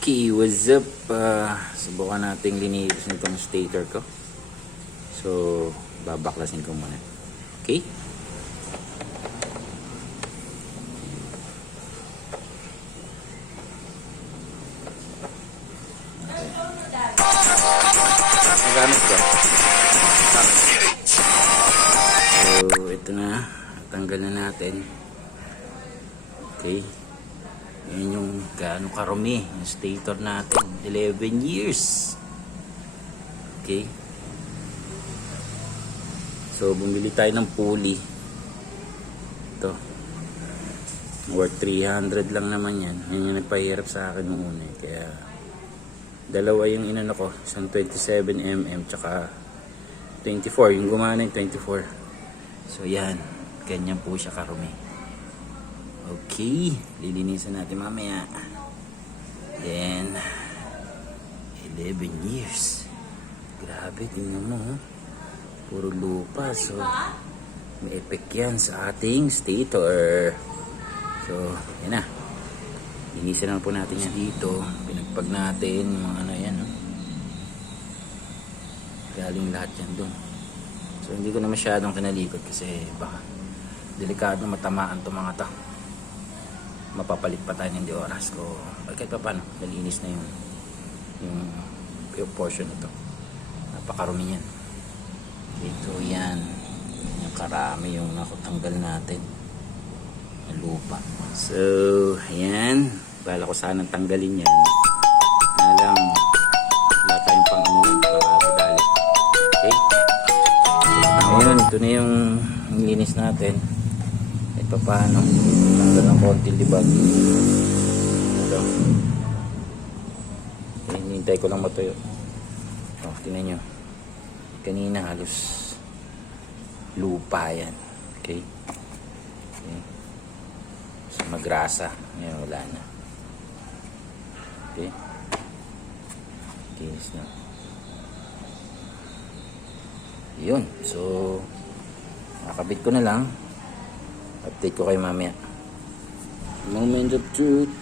Okay, what's up? Subukan nating linisin itong stator ko. So, babaklasin ko muna. Okay? Ang gamit ko. So, ito na. Tanggal na natin. Okay. Yan yung gaano karumi yung stator natin. 11 years. Okay. So, bumili tayo ng pulley. Ito. Worth 300 lang naman yan. Yan yung nagpahirap sa akin noong una. Kaya, dalawa yung inano ko. Isang 27mm tsaka 24. Yung gumana yung 24. So, yan. Ganyan po siya karumi. Okay, lilinisan natin mamaya. Then 11 years. Grabe, tingnan mo. Puro lupa. So, may effect yan sa ating stator. So, yan na. Linisan na po natin yan dito. Pinagpag natin yung mga ano yan. No? Galing lahat yan dun. So, hindi ko na masyadong kinalikot kasi baka delikado na matamaan itong mga to. Mapapalit pa tayo ng oras ko. Kahit pa paano, nalinis na yung portion nito. Napakarumi yan. Okay, so yan. Yung karami yung nakutanggal natin. Yung lupa. So, ayan. Bala ko sanang tanggalin yan. Alam, wala tayong pang ano yun. Makakadali. Okay? So, ayun, ito na yung linis natin. Kahit pa paano. Tanggal ng konti libag. Ito. Hinihintay ko lang matuyo. Oh, tingnan nyo. Kanina halos lupa yan. Okay? Okay. So, magrasa. Ngayon wala na. Okay? Tiis na. Yun. So, nakakabit ko na lang. Update ko kayo mamaya. Moment of truth.